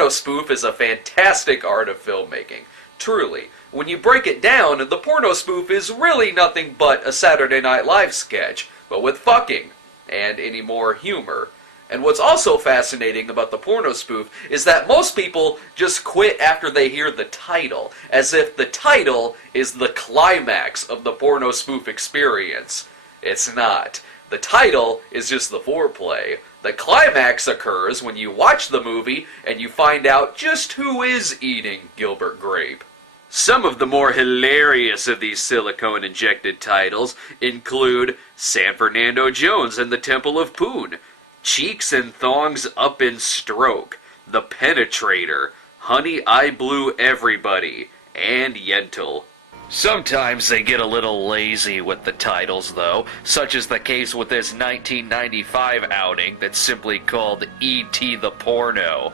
porno spoof is a fantastic art of filmmaking. Truly. When you break it down, the porno spoof is really nothing but a Saturday Night Live sketch, but with fucking, and any more humor. And what's also fascinating about the porno spoof is that most people just quit after they hear the title, as if the title is the climax of the porno spoof experience. It's not. The title is just the foreplay. The climax occurs when you watch the movie and you find out just who is eating Gilbert Grape. Some of the more hilarious of these silicone-injected titles include San Fernando Jones and the Temple of Poon, Cheeks and Thongs Up in Stroke, The Penetrator, Honey, I Blew Everybody, and Yentl. Sometimes they get a little lazy with the titles, though, such as the case with this 1995 outing that's simply called E.T. the Porno.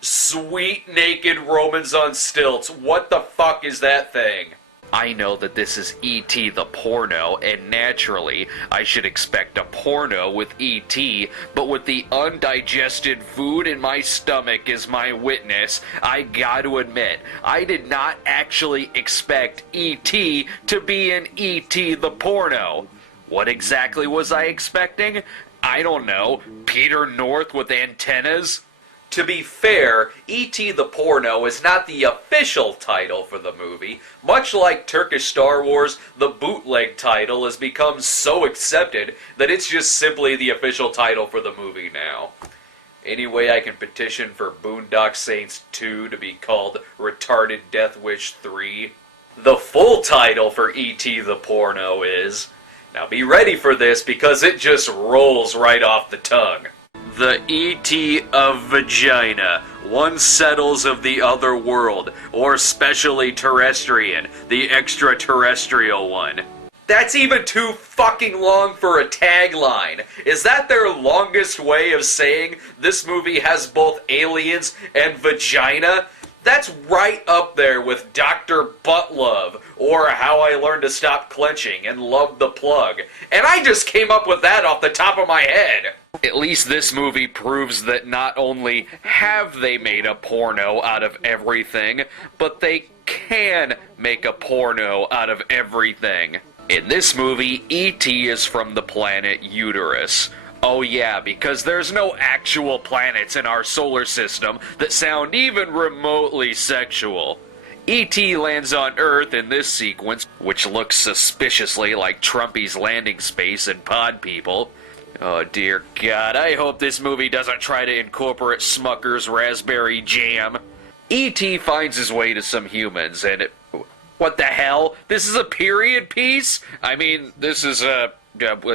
Sweet naked Romans on stilts, what the fuck is that thing? I know that this is E.T. the Porno, and naturally, I should expect a porno with E.T., but with the undigested food in my stomach as my witness, I gotta admit, I did not actually expect E.T. to be in E.T. the Porno. What exactly was I expecting? I don't know. Peter North with antennas? To be fair, E.T. the Porno is not the official title for the movie. Much like Turkish Star Wars, the bootleg title has become so accepted that it's just simply the official title for the movie now. Anyway, I can petition for Boondock Saints 2 to be called Retarded Death Wish 3. The full title for E.T. the Porno is... Now be ready for this because it just rolls right off the tongue. The E.T. of Vagina, one settles of the other world, or specially terrestrian, the extraterrestrial one. That's even too fucking long for a tagline. Is that their longest way of saying this movie has both aliens and vagina? That's right up there with Dr. Buttlove, or How I Learned to Stop Clenching and Love the Plug. And I just came up with that off the top of my head. At least this movie proves that not only have they made a porno out of everything, but they can make a porno out of everything. In this movie, E.T. is from the planet Uterus. Oh yeah, because there's no actual planets in our solar system that sound even remotely sexual. E.T. lands on Earth in this sequence, which looks suspiciously like Trumpy's landing space and pod people. Oh dear God, I hope this movie doesn't try to incorporate Smucker's raspberry jam. E.T. finds his way to some humans, and what the hell? This is a period piece? I mean, this is a...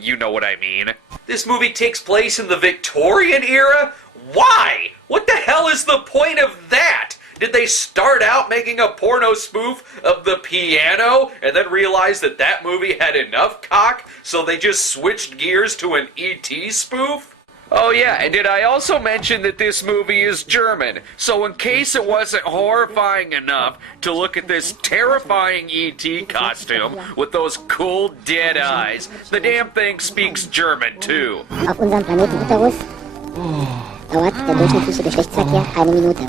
you know what I mean. This movie takes place in the Victorian era? Why? What the hell is the point of that? Did they start out making a porno spoof of the piano and then realize that that movie had enough cock, so they just switched gears to an E.T. spoof? Oh yeah, and did I also mention that this movie is German? So in case it wasn't horrifying enough to look at this terrifying E.T. costume with those cool dead eyes, the damn thing speaks German too. Auf unserem Planeten Uterus dauert der durchschnittliche Geschlechtsverkehr eine Minute.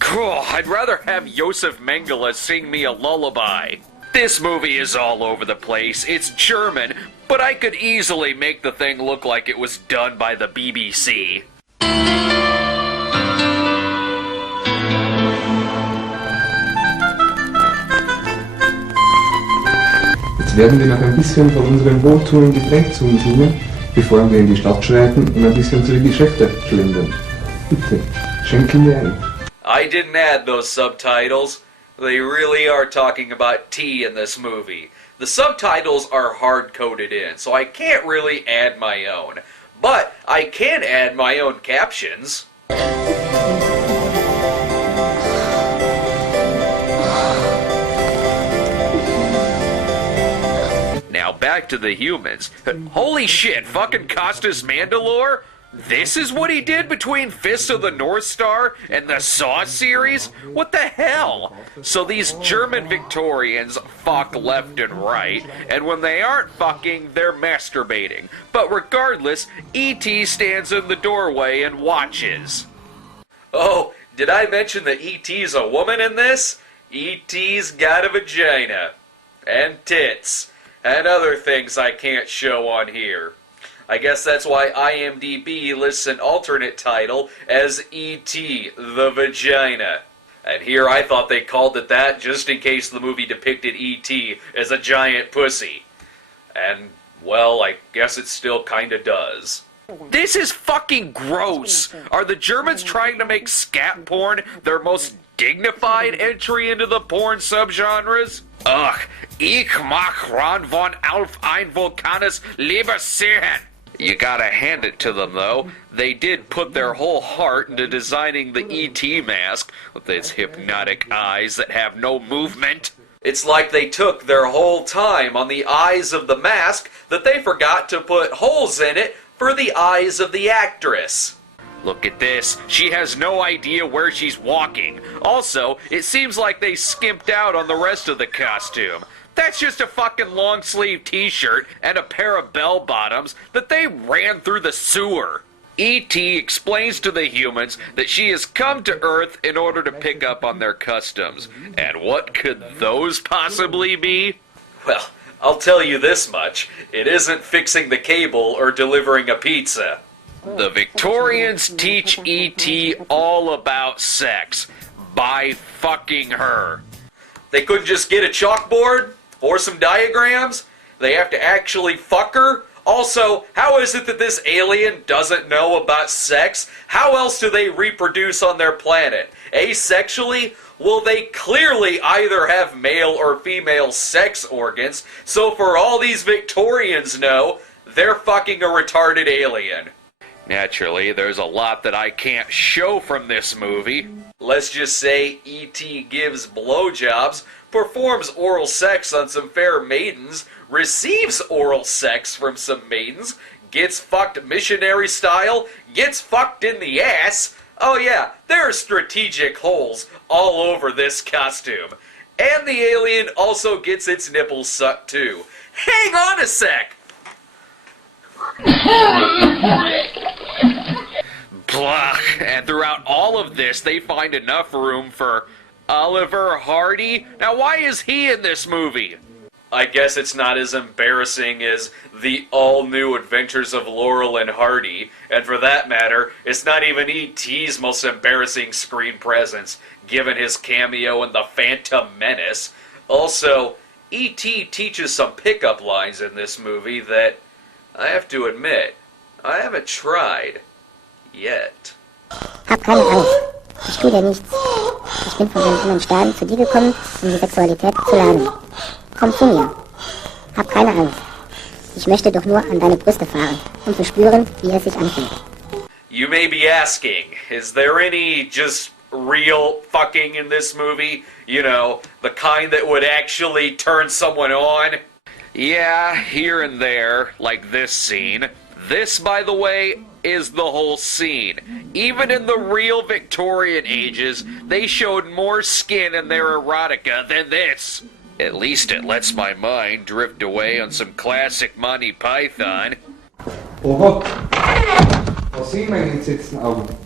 Cool, I'd rather have Josef Mengele sing me a lullaby. This movie is all over the place. It's German, but I could easily make the thing look like it was done by the BBC. Jetzt werden wir noch ein bisschen von unserem wohltuenden Getränk zu uns nehmen, bevor wir in die Stadt schreiten und ein bisschen zu den Geschäften schlendern. Bitte, schenken mir ein. I didn't add those subtitles. They really are talking about tea in this movie. The subtitles are hard-coded in, so I can't really add my own. But I can add my own captions. Now back to the humans. Holy shit, fucking Costas Mandalore? This is what he did between Fist of the North Star and the Saw series? What the hell? So these German Victorians fuck left and right, and when they aren't fucking, they're masturbating. But regardless, E.T. stands in the doorway and watches. Oh, did I mention that E.T.'s a woman in this? E.T.'s got a vagina. And tits. And other things I can't show on here. I guess that's why IMDb lists an alternate title as E.T. the Vagina. And here I thought they called it that just in case the movie depicted E.T. as a giant pussy. And, well, I guess it still kinda does. This is fucking gross! Are the Germans trying to make scat porn their most dignified entry into the porn subgenres? Ugh, ich mag ran von auf ein Vulkanes lieber sehen. You gotta hand it to them, though. They did put their whole heart into designing the E.T. mask with its hypnotic eyes that have no movement. It's like they took their whole time on the eyes of the mask that they forgot to put holes in it for the eyes of the actress. Look at this. She has no idea where she's walking. Also, it seems like they skimped out on the rest of the costume. That's just a fucking long-sleeve t-shirt and a pair of bell-bottoms that they ran through the sewer. E.T. explains to the humans that she has come to Earth in order to pick up on their customs. And what could those possibly be? Well, I'll tell you this much. It isn't fixing the cable or delivering a pizza. The Victorians teach E.T. all about sex by fucking her. They couldn't just get a chalkboard or some diagrams? They have to actually fuck her? Also, how is it that this alien doesn't know about sex? How else do they reproduce on their planet? Asexually? Well, they clearly either have male or female sex organs, so for all these Victorians know, they're fucking a retarded alien. Naturally, there's a lot that I can't show from this movie. Let's just say E.T. gives blowjobs, performs oral sex on some fair maidens, receives oral sex from some maidens, gets fucked missionary style, gets fucked in the ass. Oh yeah, there are strategic holes all over this costume. And the alien also gets its nipples sucked too. Hang on a sec! Blah. And throughout all of this, they find enough room for Oliver Hardy. Now, why is he in this movie? I guess it's not as embarrassing as the all-new Adventures of Laurel and Hardy, and for that matter, it's not even E.T.'s most embarrassing screen presence, given his cameo in The Phantom Menace. Also, E.T. teaches some pickup lines in this movie that, I have to admit, I haven't tried yet. Hab keine Angst. Ich tue dir nichts. Ich bin von den anderen Staaten zu dir gekommen, die Sexualität zu lernen. Komm zu mir. Hab keine Angst. Ich möchte doch nur an deine Brüste fahren, zu spüren, wie es sich anfühlt. You may be asking, is there any just real fucking in this movie? You know, the kind that would actually turn someone on? Yeah, here and there, like this scene. This, by the way, is the whole scene. Even in the real Victorian ages, they showed more skin in their erotica than this. At least it lets my mind drift away on some classic Monty Python. Oh Gott! Was sehen wir in den letzten Augen?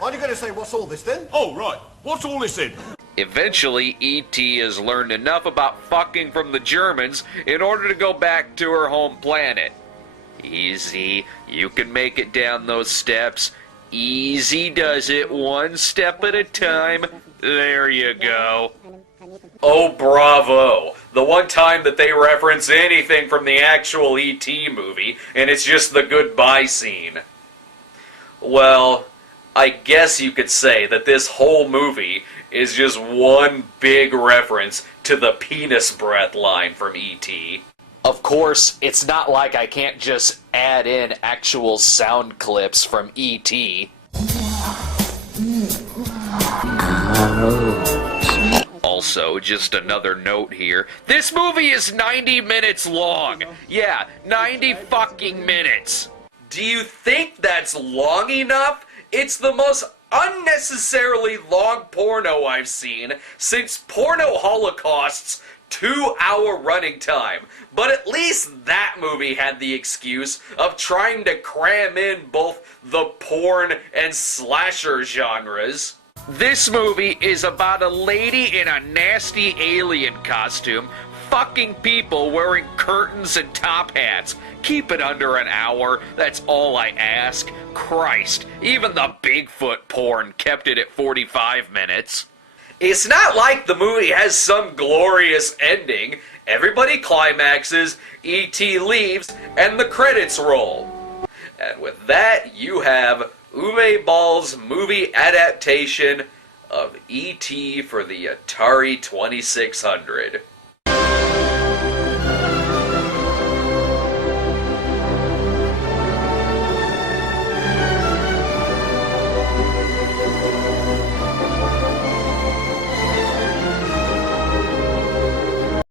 Aren't you going to say, what's all this then? Oh, right. What's all this then? Eventually, E.T. has learned enough about fucking from the Germans in order to go back to her home planet. Easy, you can make it down those steps. Easy does it, one step at a time. There you go. Oh, bravo. The one time that they reference anything from the actual E.T. movie, and it's just the goodbye scene. Well, I guess you could say that this whole movie is just one big reference to the penis breath line from E.T. Of course, it's not like I can't just add in actual sound clips from E.T. Also, just another note here. This movie is 90 minutes long. Yeah, 90 fucking minutes. Do you think that's long enough? It's the most unnecessarily long porno I've seen since Porno Holocaust's 2-hour running time. But at least that movie had the excuse of trying to cram in both the porn and slasher genres. This movie is about a lady in a nasty alien costume fucking people wearing curtains and top hats. Keep it under an hour, that's all I ask. Christ, even the Bigfoot porn kept it at 45 minutes. It's not like the movie has some glorious ending. Everybody climaxes, E.T. leaves, and the credits roll. And with that, you have Uwe Ball's movie adaptation of E.T. for the Atari 2600.